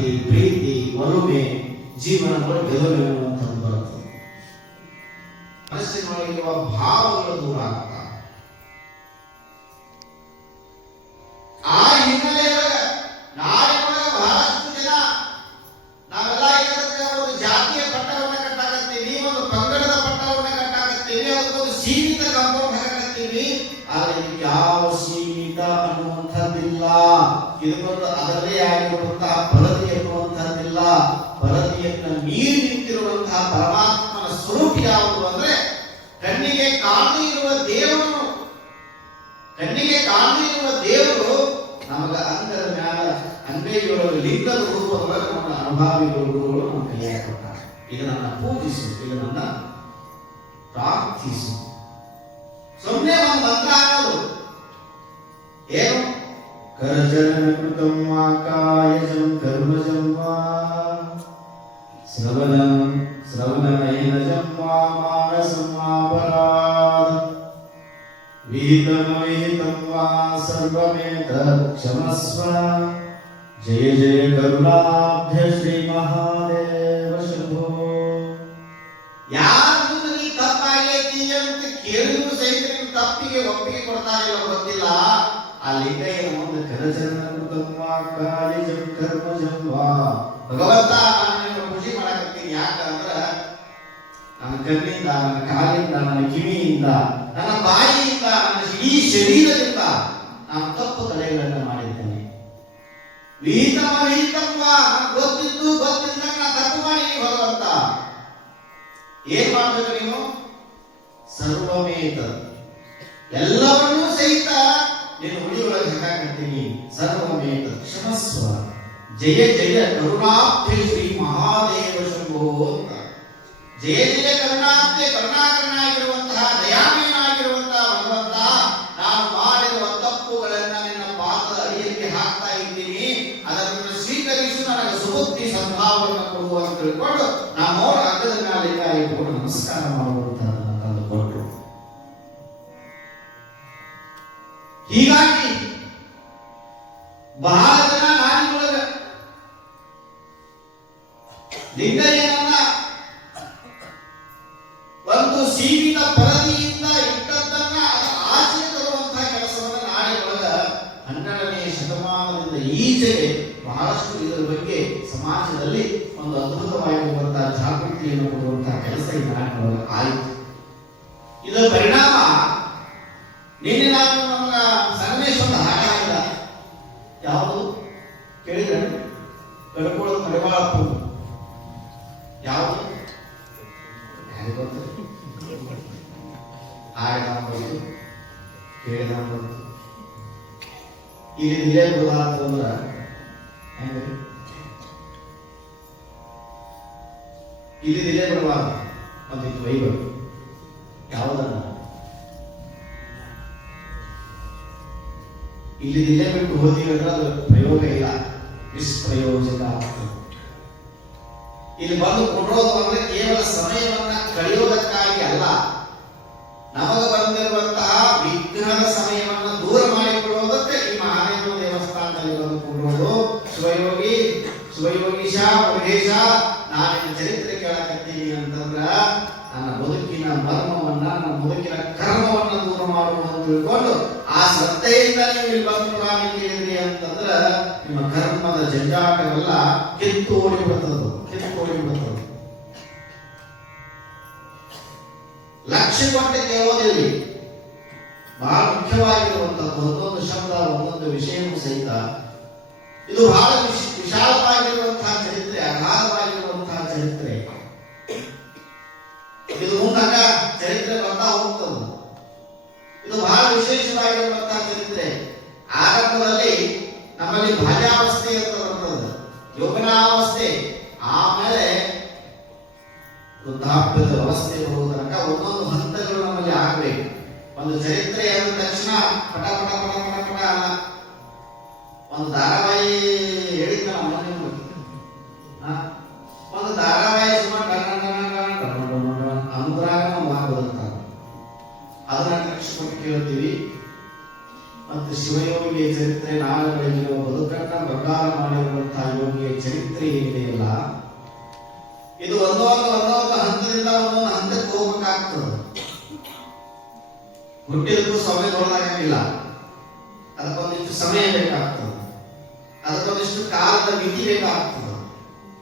ಭಕ್ತಿ, ಪ್ರೀತಿ, ಒಲುಮೆ, ಜೀವನಗಳು ಗೆಲುವು ಅನ್ನುವಂಥದ್ದು ಬರುತ್ತದೆ. ಮನಸ್ಸಿನೊಳಗಿರುವ ಭಾವಗಳು ದೂರ ಆಗ್ತವೆ. ಆ ಹಿನ್ನೆಲೆಯೊಳಗ ನಾಡಿನೊಳಗ ಬಹಳಷ್ಟು ಜನ ನಾವೆಲ್ಲ ಏನಂದ್ರೆ ಒಂದು ಜಾತಿಯ ಪಟ್ಟವನ್ನ ಕಟ್ಟಾಕತ್ತೀವಿ, ಒಂದು ಪಂಗಡದ ಪಟ್ಟವನ್ನ ಕಟ್ಟಾಕತ್ತೀವಿ, ಅದಕ್ಕೊಂದು ಸೀಮಿತ ಕಾಂಪೌಂಡ್ ಹಾಕತ್ತೀವಿ. ಆದ್ರೆ ಇದಕ್ಕೆ ಯಾವ ಸೀಮಿತ ಅನ್ನುವಂಥದ್ದಿಲ್ಲ. ಇದಕ್ಕೊಂದು ಅದರದೇ ಆಗಿರುವಂತಹ ಪರದಿ ಎನ್ನುವಂಥದ್ದಿಲ್ಲ. ಪರದಿಯನ್ನು ಮೀರಿ ನಿಂತಿರುವಂತಹ ಪರಮಾತ್ಮನ ಸ್ವರೂಪ ಯಾವುದು ಅಂದ್ರೆ ಕಣ್ಣಿಗೆ ಕಾಣದೇ ಇರುವ ದೇವರು. ಕಣ್ಣಿಗೆ ಕಾಣದೇ ಇರುವ ದೇವರು ನಮಗ ಅಂಗದ ಮ್ಯಾಲ ಅಂಗೈಯೊಳಗೆ ಲಿಂಗದ ರೂಪದೊಳಗೆ ನಮ್ಮ ಅನುಭಾವಿಗಳು ನಮ್ಮ ಕೈಯಾಗ ಕೊಟ್ಟಾರೆ. ಇದನ್ನ ಪೂಜಿಸು, ಇದನ್ನ ಪ್ರಾರ್ಥಿಸು. ಸುಮ್ಮನೆ ಒಂದು ಮಂತ್ರ ಅನ್ನೋದು ಏನು? ಕರಜನ ಕೃತಂ ವಾ ಕಾಯಜಂ ಕರ್ಮಜಂ ವಾ ಶ್ರವಣನಯನಜಂ ವಾ ಮಾನಸಂ ವಾಪರಾಧ ವಿಹಿತಂ ವಾ ಸರ್ವಮೇತತ್ ಕ್ಷಮಸ್ವ. ಜಯ ಜಯ ಕರುಣಾಬ್ಧ ಶ್ರೀ ಮಹಾದೇವ ಶಂಭೋ. ಯಾರು ನೀ ತಪ್ಪಾಗೈತಿ ಅಂತ ಕೇಳಿದ್ರು ಸಹಿತ ನಿಮ್ಮ ತಪ್ಪಿಗೆ ಒಪ್ಪಿಗೆ ಕೊಡ್ತಾ ಇಲ್ಲ ಗೊತ್ತಿಲ್ಲ. ಆ ಲಿಂಗ ಏನು ಮುಂದೆ ಕರಚರಣ ಕೃತಂವಾ ಕಾಲಿಜಂ ಕರ್ಮಜಂವಾ. ಭಗವಂತ ನಾನು ನಿನ್ನ ಪೂಜೆ ಮಾಡಕತ್ತೀನಿ. ಯಾಕಂದ್ರ ನನ್ನ ಕಣ್ಣಿಂದ, ನನ್ನ ಕಾಲಿಂದ, ನನ್ನ ಕಿವಿಯಿಂದ, ನನ್ನ ಬಾಯಿಯಿಂದ, ನನ್ನ ಇಡೀ ಶರೀರದಿಂದ ನಾನು ತಪ್ಪು ತಡೆಗಳನ್ನು ಮಾಡಿದ್ದೇನೆ. ವಿಹಿತಮ್ಮ ಗೊತ್ತಿದ್ದು ಗೊತ್ತಿದ್ದಾಗ ನಾನು ತಪ್ಪು ಮಾಡಿದ್ದೀನಿ ಭಗವಂತ. ಏನ್ ಮಾಡ್ಬೇಕು ನೀನು? ಸರ್ವಮೇತ ಎಲ್ಲವನ್ನೂ ಸಹಿತ ನೀನು ಉಳಿಯೊಳಗೆ ಹಾಕಾಕತ್ತೀನಿ. ಸರ್ವಮೇತ ಕ್ಷಮಸ್ವ. ಜಯ ಜಯ ಕರುಣಾಬ್ಧೆ ಶ್ರೀ ಮಹಾದೇವ ಶಂಭೋ ಅಂತ. ಜಯ ಜಯ ಕರುಣಾಬ್ಧೆ, ಕರುಣಾಕರನಾಗಿರುವಂತಹ ದಯಾಮಯನಾಗಿರುವಂತಹ ಭಗವಂತ, ನಾನು ಮಾಡಿರುವ ತಪ್ಪುಗಳನ್ನ ನಿನ್ನ ಪಾದದ ಅಡಿಯಲ್ಲಿ ಹಾಕ್ತಾ ಇದ್ದೀನಿ. ಅದನ್ನು ಸ್ವೀಕರಿಸಿ ನನಗೆ ಸುಬುದ್ಧಿ ಸದ್ಭಾವವನ್ನು ಕೊಡುವ ಅಂತ ತಿಳ್ಕೊಂಡು ನಮ್ಮವರ ಅಗ್ಗದ ಮ್ಯಾಲಿಂದ ಇಟ್ಕೊಂಡು ನಮಸ್ಕಾರ ಮಾಡುವಂತಹದನ್ನು ತಂದು ಕೊಟ್ಟರು. ಹೀಗಾಗಿ ಬಹಳ ಜನ ನಾಡಿನೊಳಗ ಲಿಂಗಯ್ಯನನ್ನ ಒಂದು ಸೀಮಿತ ಪರದಿಯಿಂದ ಇಟ್ಟದ್ದನ್ನ ಆಚೆ ತರುವಂತಹ ಕೆಲಸವನ್ನು ನಾಡಿನೊಳಗ 12ನೇ ಶತಮಾನದಿಂದ ಈಚೆಗೆ ಬಹಳಷ್ಟು ಇದರ ಬಗ್ಗೆ ಸಮಾಜದಲ್ಲಿ ಒಂದು ಅದ್ಭುತವಾಗಿರುವಂತಹ ಜಾಗೃತಿಯನ್ನು ಕೊಡುವಂತಹ ಕೆಲಸ ಈ ನಾಡಿನೊಳಗೆ ಆಯಿತು. ಇದರ ಪರಿಣಾಮ ನಿನ್ನೆ ನಾನು ನಮಗ ಸಂಗಮೇಶ್ವರದ ಹಾಡ ಹಾಡಿದ ಯಾವುದು ಕೇಳಿದ್ರೆ ಕಡ್ಕೊಳ್ಳೋದು ಕಡಿವಾಳಪ್ಪ ಯಾವುದು ಹಾಡಿದ ಕೇಳಿದ ಇಲ್ಲಿ ಇಲ್ಲೇ ಬರೋದಾತು ಅಂದ್ರ ಹೆಂಗ್ರಿ? ಇಲ್ಲಿ ಇಲ್ಲೇ ಬರಬಾರ್ದು. ಒಂದಿತ್ತು ವೈಭವ ಯಾವುದನ್ನ ಇಲ್ಲಿ ಇಲ್ಲೇ ಬಿಟ್ಟು ಹೋದಿವಿ ಅಂದ್ರೆ ಅದು ಪ್ರಯೋಗ ಇಲ್ಲ, ನಿಷ್ಪ್ರಯೋಜಕ ಆಗ್ತದೆ. ಇಲ್ಲಿ ಬಂದು ಕೊಡೋದು ಅಂದ್ರೆ ಕೇವಲ ಸಮಯವನ್ನ ಕಳೆಯೋದಕ್ಕಾಗಿ ಅಲ್ಲ, ನಮಗೆ ಬಂದಿರುವಂತಹ ವಿಘ್ನದ ಸಮಯವನ್ನು ದೂರ ಮಾಡಿಕೊಳ್ಳುವುದಕ್ಕೆ ಈ ಮಹಾದೇವ ದೇವಸ್ಥಾನದಲ್ಲಿ ಬಂದು ಕೊಡೋದು. ಶಿವಯೋಗೀಶ ಮುರುಗೇಶ, ನಾನಿನ ಚರಿತ್ರೆ ಕೇಳಕತ್ತೀನಿ ಅಂತಂದ್ರ ನನ್ನ ಬದುಕಿನ ಮರ್ಮವನ್ನ, ನನ್ನ ಬದುಕಿನ ಕರ್ಮವನ್ನ ದೂರ ಮಾಡುವಂತ ತಿಳ್ಕೊಂಡು ಆ ಶ್ರದ್ಧೆಯಿಂದ ನೀವು ಇಲ್ಲಿ ಬಂದು ಪುರಾಣ ಕೇಳಿದ್ರಿ ಅಂತಂದ್ರ ನಿಮ್ಮ ಕರ್ಮದ ಜಂಜಾಟವೆಲ್ಲ ಕಿತ್ತು ಓಡಿಬಿಡ್ತದ. ಲಕ್ಷ್ಯ ಕೊಟ್ಟು ಕೇಳೋದಿಲ್ಲ. ಬಹಳ ಮುಖ್ಯವಾಗಿರುವಂತದ್ದು ಒಂದೊಂದು ಶಬ್ದ, ಒಂದೊಂದು ವಿಷಯವೂ ಸಹಿತ ಇದು ಬಹಳ ವಿಶಾಲವಾಗಿರುವಂತಹ ಚರಿತ್ರೆ, ಅಗಾಧವಾಗಿರುವಂತಹ ಚರಿತ್ರೆ. ಇದು ಮುಂದಾಗ ಚರಿತ್ರೆ ಬರ್ತಾ ಹೋಗ್ತದೆ. ಇದು ಬಹಳ ವಿಶೇಷವಾಗಿರುವಂತಹ ಚರಿತ್ರೆ. ಆರಂಭದಲ್ಲಿ ನಮ್ಮಲ್ಲಿ ಬಾಲ್ಯಾವಸ್ಥೆ ಅಂತ ಬರ್ತದೆ, ಯೌವನಾವಸ್ಥೆ, ಆಮೇಲೆ ವೃದ್ಧಾಪ್ಯದ ಅವಸ್ಥೆ ಬರುವ ತನಕ ಒಂದೊಂದು ಹಂತಗಳು ನಮ್ಮಲ್ಲಿ ಆಗಬೇಕು. ಒಂದು ಚರಿತ್ರೆ ಅಂದ ತಕ್ಷಣ ಪಟ ಪಟ ಪಟ ಪಟ ಪಟ ಅಲ್ಲ. ಒಂದು ಧಾರಾವಾಹಿ ಹೇಳಿದ ಒಂದು ಧಾರಾವಾಹಿ ಸುಮಾರು ಅಂದ್ರಾಗ ನಾವು ಆಗೋದಂತ ಅದನ್ನ ಕಕ್ಷಪಟ್ಟು ಕೇಳ್ತೀವಿ. ಮತ್ತು ಶಿವಯೋಗಿಯ ಚರಿತ್ರೆ, ನಾಳೆ ಬೆಳಗಿನ ಬದುಕನ್ನ ಬಂಗಾರ ಮಾಡಿರುವಂತಹ ಯೋಗಿಯ ಚರಿತ್ರೆ ಚರಿತ್ರೆ ಏನಿದೆಯಲ್ಲ, ಇದು ಒಂದೊಂದು ಹಂತದಿಂದ ಒಂದೊಂದು ಹಂತಕ್ಕೆ ಹೋಗ್ಬೇಕಾಗ್ತದೆ. ಹುಟ್ಟಿದಕ್ಕೂ ಸಮಯ ನೋಡಲಾಗಿಲ್ಲ, ಅದಕ್ಕೊಂದಿಷ್ಟು ಸಮಯ ಬೇಕಾಗ್ತದೆ, ಅದಕ್ಕೊಂದಿಷ್ಟು ಕಾಲದ ಮಿತಿ ಬೇಕಾಗ್ತದೆ.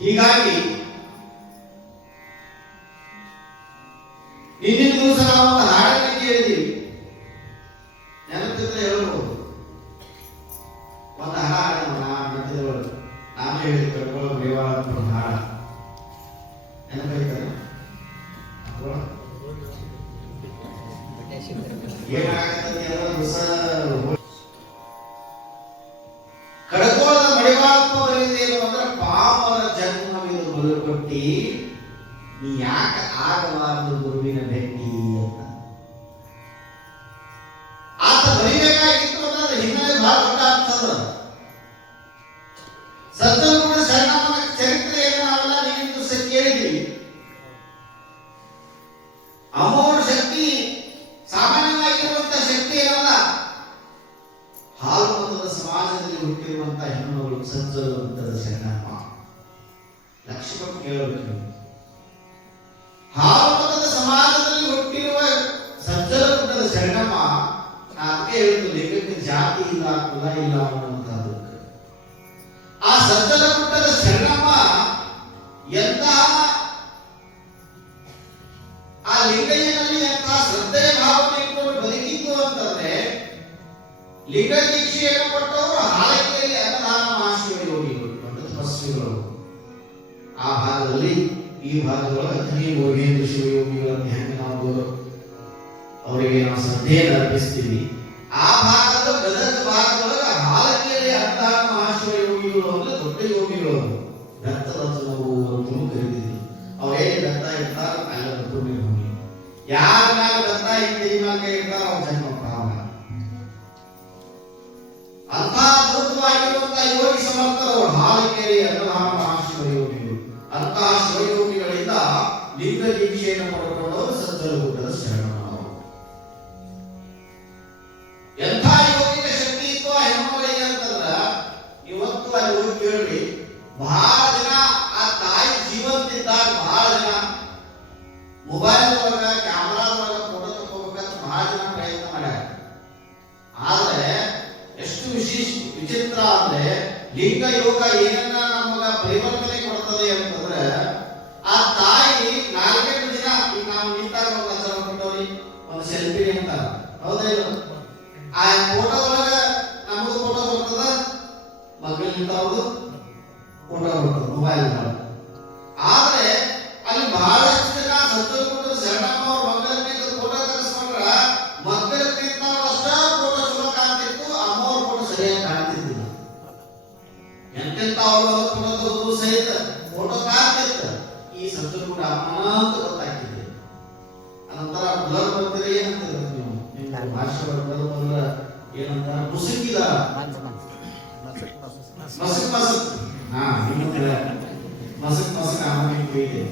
ಹೀಗಾಗಿ ಹಿಂದಿನ ದಿವಸ ನಾವು ಒಂದು ಹಾಡನ್ನು ಕೇಳಿದೀವಿ, ನೆನಪಿದ್ರೆ ಹೇಳ್ಬೋದು. ಒಂದು ಹಾಡ ನಾನು ಹೇಳಿ ಕಟ್ಕೊಳ್ಳೋ ಮೇವಾಳ ಹಾಡ ನೆನಪೈತಾರೆ. ಕಡಕೋಳದ ಮಡಿವಾಳಪ್ಪ ಬರೆಯುತ್ತೇನು ಅಂದ್ರೆ, ಪಾಮರ ಜನ್ಮವಿದು ಬಲುಕೊಟ್ಟಿ ನೀ ಯಾಕೆ ಆಗಬಾರದು ಗುರುವಿನ ಭೇಟಿ ಅಂತ ಆತ ಬರೀಬೇಕಾಗಿತ್ತು. ಅನ್ನೋದ್ರ ಹಿನ್ನೆಲೆ ಬಹಳ ದೊಡ್ಡ ಆಗ್ತದ. ಸಜ್ಜನಗೌಡ ಶರಣಮ್ಮನ ಚರಿತ್ರೆಯನ್ನು ನಾವೆಲ್ಲ ನೀವು ಕೇಳಿದ್ದೀವಿ. ಅಮೋಘ ಶಕ್ತಿ, ಸಾಮಾನ್ಯವಾಗಿರುವಂತಹ ಶಕ್ತಿ ಏನಲ್ಲ, ಹಾಲು ಮತದ ಸಮಾಜದಲ್ಲಿ ಹುಟ್ಟಿರುವಂತಹ ಹೆಣ್ಣುಗಳು ಸಜ್ಜನಗೌಡದ ಶರಣಮ್ಮ. ಲಕ್ಷ್ಮಣ ಕೇಳಬೇಕು, ಹಾಲು ಮತದ ಸಮಾಜದಲ್ಲಿ ಹುಟ್ಟಿರುವ ಸಜ್ಜನಗೌಡದ ಶರಣಮ್ಮ. ಅದಕ್ಕೆ ಹೇಳುದು, ಲಿಂಗಕ್ಕೆ ಜಾತಿ ಇಲ್ಲ, ಕುಲ ಇಲ್ಲ ಅನ್ನುವಂಥದ್ದು. ಆ ಸಜ್ಜನಗೌಡದ ಶರಣಮ್ಮ ಎಂತ ಆ ಲಿಂಗಯ್ಯನಲ್ಲಿ ಎಂತ ಶ್ರದ್ಧೆಯ ಭಾವನೆ ಇಟ್ಕೊಂಡು ಬದುಕಿತ್ತು ಅಂತಂದ್ರೆ, ಲಿಂಗ ದೀಕ್ಷೆಯನ್ನು ಕೊಟ್ಟವರು ಹಾಲಕ್ಕಿಯಲ್ಲಿ ಅನ್ನದಾನ ಮಹಾಶಿವ ಯೋಗಿಗಳು, ದೊಡ್ಡ ತಪಸ್ವಿಗಳು. ಆ ಭಾಗದಲ್ಲಿ ಈ ಭಾಗದೊಳಗೆ ಅಗ್ನಿ ಯೋಗೇಂದ್ರ ಶಿವಯೋಗಿಗಳನ್ನು ಹೆಂಗೆ ನಾವು ಅವರಿಗೆ ನಾವು ಶ್ರದ್ಧೆಯನ್ನು ಅರ್ಪಿಸ್ತೀವಿ, ಆ ಭಾಗದ ಗದಗ ಭಾಗದೊಳಗೆ ಹಾಲಕ್ಕಿಯಲ್ಲಿ ಅನ್ನದಾನ ಮಹಾಶಿವ ಯೋಗಿಗಳು ಅಂದ್ರೆ ದೊಡ್ಡ ಯೋಗಿಗಳು, ರಕ್ತರತ್ನವರು ಅಂತಲೂ ಕರೀತಿದ್ರು. ಅವ್ರೇನು ರಕ್ತ ಇರ್ತಾರ ಅಲ್ಲ ಹೋಗಿ, ಯಾರ ಮ್ಯಾಲ ರಕ್ತ ಇರ್ತಾರ ಅವ್ರ ಜನ್ಮ ಪ್ರಾಣ. ಅಂಥ ಅದ್ಭುತವಾಗಿರುವಂತಹ ಯೋಗಿ ಸಮರ್ಥರು ಹಾಲಕೇರಿ ಅನ್ನದಾನ ಮಹಾಶಿವ ಯೋಗಿಗಳು. ಅಂತಹ ಶಿವಯೋಗಿಗಳಿಂದ ಲಿಂಗ ದೀಕ್ಷೆಯನ್ನು ಪಡೆದುಕೊಂಡವರು ಸಜ್ಜನಗೌಡರ ಶರಣರು. ಎಂಥ ಯೋಗಿಕ ಶಕ್ತಿ ಇತ್ತು ಆ ಹೆಣ್ಣುಗಳಿಗೆ ಅಂತಂದ್ರ, ಇವತ್ತು ಅಲ್ಲಿ ಹೋಗಿ ಕೇಳಿ, ಬಹಳ ಜನ ಆ ತಾಯಿ ಜೀವಂತಿದ್ದಾಗ ಬಹಳ ಜನ ಮೊಬೈಲ್ ಒಳಗ ಕ್ಯಾಮರಾ ಒಳಗ ಫೋಟೋ ತಗೋಬೇಕಂತ ಬಹಳ ಜನ ಪ್ರಯತ್ನ ಮಾಡ್ಯಾರ. ಆದ್ರೆ ಎಷ್ಟು ವಿಚಿತ್ರ ಅಂದ್ರೆ, ಲಿಂಗ ಯೋಗ ಏನನ್ನ ನಮಗ ಪರಿವರ್ತನೆ ಕೊಡ್ತದೆ ಅಂತಂದ್ರೆ, ಆ ತಾಯಿ 4 ದಿನ ಈಗ ನಾವು ನಿಂತಾಗ ಒಂದು ಹಚ್ಚರ ಕೊಟ್ಟವ್ರಿ ಒಂದು ಸೆಲ್ಫಿ ಅಂತ, ಹೌದಾ ಇಲ್ಲ? ಆ ಫೋಟೋ ಒಳಗ ನಮ್ಮದು ಫೋಟೋ ಬರ್ತದ, ಮಕ್ಕಳು ನಿಂತಾವ್ದು ಫೋಟೋ ಬರ್ತದೆ ಮೊಬೈಲ್. ಆದ್ರೆ ಅಲ್ಲಿ ಬಹಳಷ್ಟು ಜನ ಸಜ್ಜನಗೌಡರ ಶರಣಮ್ಮ ಅವ್ರ ಮಕ್ಕಳ ಫೋಟೋ ತೆಗೆಸ್ಕೊಂಡ್ರ, ಮಕ್ಕಳ ಅಷ್ಟ ಫೋಟೋ ಚಲೋ ಕಾಣ್ತಿತ್ತು, ಅಮ್ಮವ್ರ ಫೋಟೋ ಸರಿಯಾಗಿ ಕಾಣ್ತಿದ್ದಿಲ್ಲ. ಎಂತೆಂತ ಅವ್ರ ಫೋಟೋ ತೆಗೆದು ಸಹಿತ ಫೋಟೋ ಕಾಣ್ತಿತ್ತು, ಈ ಸಜ್ಜನಗೌಡ ಅಮ್ಮ ಅಂತ ಗೊತ್ತಾಗ್ತಿದೆ. ಅನಂತರ ಬ್ಲರ್ ಬಂದಿರ ಏನಂತೀರ ನೀವು? ನಿಮ್ಮ ಭಾಷೆ ಬ್ಲರ್ ಬಂದ್ರ ಏನಂತ ಮುಸುಕಿದ ಮಸಕ್ ಮಸಕ್, ಹಾ ನಿಮ್ಮಂತಿರ ಮಸಕ್ ಮಸಕ್ ಅಮ್ಮನಿಗೆ ಇದೆ.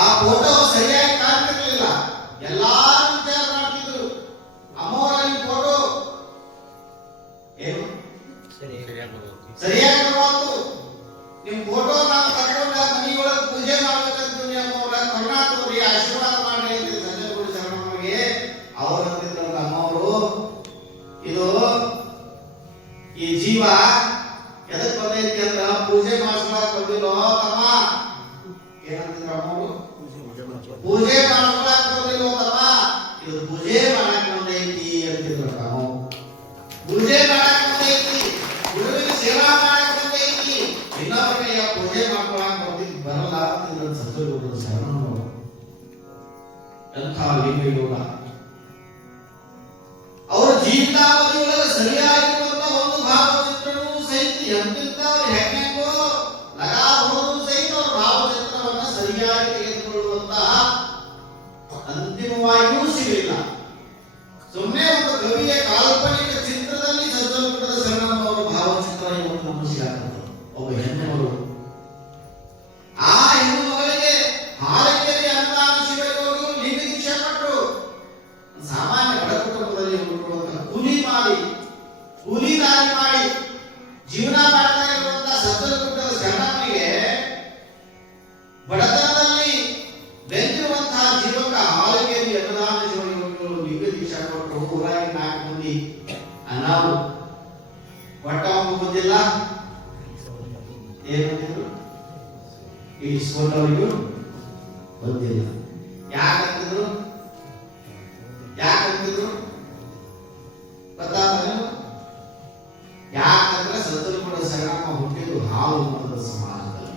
ಆ ಫೋಟೋ ಸರಿಯಾಗಿ ಕಾಣ್ತಿರ್ಲಿಲ್ಲ, ಎಲ್ಲಾರು ವಿಚಾರ ಮಾಡ್ತಿದ್ರು, ಅಮ್ಮವರ ನಿಮ್ ಫೋಟೋ ಏನು ಸರಿಯಾಗಿ ಬರುವಂತು, ನಿಮ್ ಫೋಟೋ ನಾವು ತಗೊಂಡ ಮನೆಯೊಳಗೆ ಪೂಜೆ ಮಾಡ್ಬೇಕಂತ ಅಮ್ಮವ್ರ ಕರುಣಾ ತೋರಿ ಆಶೀರ್ವಾದ ಮಾಡಿ ಅಂತ ಸಜ್ಜನಗೌಡ ಶರಣಮ್ಮಗೆ ಅವ್ರ ಅಂತಿದ್ರಲ್ಲ ಅಮ್ಮವರು, ಇದು ಈ ಜೀವ ಎದಕ್ ಬಂದೈತಿ ಅಂತ ಪೂಜೆ ಮಾಡಿಸ್ಲಾಕ ಬಂದಿಲ್ಲೋ ತಮ್ಮ, ಏನಂತಿದ್ರ ಅಮ್ಮವರು? ಪೂಜೆ ಮಾಡಿಸ್ಲಾಕ ಬಂದಿಲ್ಲೋ ತಮ್ಮ, ಇದು ಪೂಜೆ ಮಾಡಕ್ ಬಂದೈತಿ ಅಂತಿದ್ರ ಅಮ್ಮ. ಪೂಜೆ ಮಾಡಕ್ ಬಂದೈತಿ, ಗುರುವಿನ ಸೇವಾ ಮಾಡಕ್ ಬಂದೈತಿ, ಇನ್ನೊಬ್ಬರ ಕೈಯ ಪೂಜೆ ಮಾಡ್ಕೊಳಕ್ ಬಂದಿದ್ದು ಬರಲ್ಲ ಅಂತಿದ್ರ ಸಜ್ಜನಗೌಡರ ಶರಣರು. ಎಂಥ ಲಿಂಗ ಯೋಗ! ಅವರ ಜೀವಿತಾವಧಿಯೊಳಗೆ ಸರಿಯಾಗಿರುವಂತ ಒಂದು ಭಾವಚಿತ್ರನೂ ಸಹಿತ ಎಂತಿದ್ದವ್ರು ಹೆಂಗೋ ಲಗಾ ಹೋದ್ರು ಸಹಿತ ಅವ್ರ ಭಾವಚಿತ್ರವನ್ನ ಸರಿಯಾಗಿ ತೆಗೆದುಕೊಳ್ಳುವಂತಹ ಅಂತಿಮವಾಗಿಯೂ ಸಿಗಲಿಲ್ಲ. ಸುಮ್ಮನೆ ಒಂದು ಕವಿಯ ಕಾಲ್ಪನಿಕ ಚಿತ್ರದಲ್ಲಿ ಸಜ್ಜನಗೌಡರ ಶರಣಮ್ಮ ಅವರ ಭಾವಚಿತ್ರ ಇವತ್ತು ನಮಗೆ ಸಿಗಬಹುದು. ಒಬ್ಬ ಹೆಣ್ಣುಮಗಳು, ಆ ಹೆಣ್ಣು ಮಗಳಿಗೆ ಹಾಲಕ್ಕಿಯಲ್ಲಿ ಅನ್ನದಾನ ಶಿವಯೋಗಿಗಳು ಲಿಂಗ ದೀಕ್ಷೆ ಕೊಟ್ಟರು. ಸಾಮಾನ್ಯ ಬಡ ಕುಟುಂಬದಲ್ಲಿ ಹುಟ್ಟುವಂತಹ ಕೂಲಿ ದಾರಿ ಮಾಡಿ ಜೀವನ ಮಾಡ್ತಾ ಕಟ್ಟವನು ಗೊತ್ತಿಲ್ಲ ಏನಂತಿದ್ರು ಇಸ್ಕೊಂಡವರಿಗೂ ಗೊತ್ತಿಲ್ಲ. ಯಾಕಂತಿದ್ರು ಗೊತ್ತಾದ್ರೆ ಯಾಕಂದ್ರೆ ಸತ್ತರು ಸಣ್ಣಮ್ಮ ಹುಟ್ಟಿದ್ದು ಹಾಲು ಮತದ ಸಮಾಜದಲ್ಲಿ.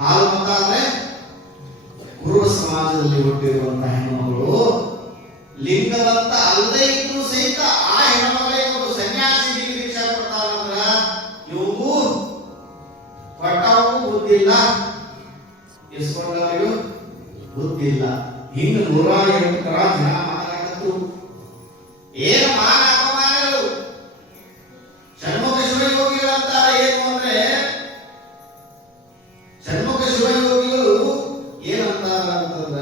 ಹಾಲು ಮತ ಅಂದ್ರೆ ಕುರುಬ ಸಮಾಜದಲ್ಲಿ ಹುಟ್ಟಿರುವಂತಹ ಹೆಣ್ಣುಮಗಳು ಲಿಂಗವಂತ ಅಲ್ಲದೆ ಇದ್ರು ಸಹಿತ ಆ ಹೆಣ್ಮಗಳಿಗೆ ಒಂದು ಸನ್ಯಾಸಿ ದೀಕ್ಷಾ ಕೊಡ್ತಾರಂದ್ರ ಇವು ಕೊಟ್ಟವೂ ಬುದ್ಧಿಲ್ಲ, ಇಸ್ಕೊಂಡವರಿಗೂ ಬುದ್ಧಿಲ್ಲ. ಹಿಂಗ 108 ತರ ಜನ ಮಾತಾಡಕತ್ತು. ಏನು ಮಾನ ಅಪಮಾನಗಳು. ಷಣ್ಮುಖ ಶಿವಯೋಗಿಗಳು ಅಂತಾರೆ ಏನು ಅಂದ್ರೆ, ಷಣ್ಮುಖ ಶಿವಯೋಗಿಗಳು ಏನಂತಾರ ಅಂತಂದ್ರ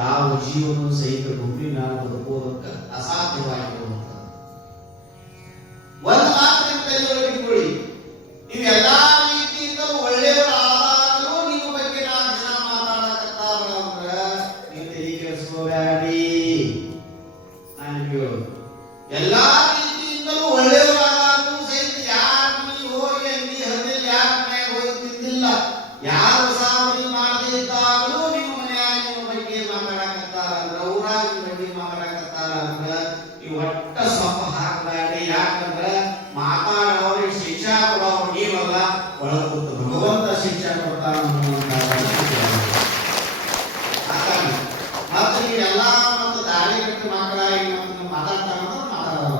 ಯಾವ ಜೀವನ ಸಹಿತ ಭೂಮಿ ಮೇಲೆ ಬದುಕೋದಕ್ಕೆ ಅಸಾಧ್ಯವಾಗಿರುವಂತ ಒಂದು ಮಾತ್ರ ಕೈಗೊಳ್ಳಿ. ನೀವು ಎಲ್ಲಾ ರೀತಿಯಿಂದಲೂ ಒಳ್ಳೆಯವರಾದಾಗಲೂ ನಿಮ್ಮ ಬಗ್ಗೆ 4 ಜನ ಮಾತಾಡಕತ್ತಾರ ಅಂದ್ರ ನೀವು ತಲೆ ಕೆಡಿಸ್ಕೋಬೇಡಿ. ನಾನು ಹೇಳೋದು ಎಲ್ಲಾ ರೀತಿಯಿಂದಲೂ ಒಳ್ಳೆಯವರಾದಾಗಲೂ ಸಹಿತ ಯಾರ ಮನೆಗೆ ಹೋಗಿ ಅಂಗಿ ಹರಿದಲ್ಲಿ ಯಾರ ಮನೆಗೆ ಹೋಗಿ ತಿಂದಿಲ್ಲ, ಯಾರು ಸಾವರಿ ಮಾಡದೇ ಇದ್ದಾಗಲೂ ನಿಮ್ಮ ಮನೆಯಾಗ ನಿಮ್ಮ ಬಗ್ಗೆ ಮಾತಾಡಕತ್ತಾರ ಅಂದ್ರ, ಊರಾಗ ನಿಮ್ಮ ಬಗ್ಗೆ ಮಾತಾಡಕತ್ತಾರ ಅಂದ್ರ ನೀವು ಒಟ್ಟ ಸ್ವಲ್ಪ ಹಾಕಬೇಡಿ. ಯಾಕಂದ್ರ ಮಾತಾಡೋರಿಗೆ ಶಿಕ್ಷಾ ಕೊಡೋರು ನೀವಲ್ಲ, ಒಳಗೊತ್ತ ಭಗವಂತ ಶಿಕ್ಷಾ ಕೊಡ್ತಾನ ಹಾಗಾಗಿ ಮತ್ತೆ ನೀವೆಲ್ಲ ಮತ್ತು ದಾರಿ ಕಟ್ಟಿ ಮಕ್ಕಳಾಗಿ ಮತ್ತು ಮಾತಾಡ್ತಾರ ಮಾತಾಡೋದು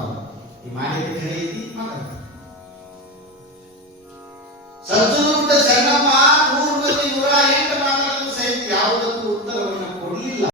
ಈ ಮಾಹಿತಿ ಐತಿ ಮಾತಾಡ್ತಾರೆ.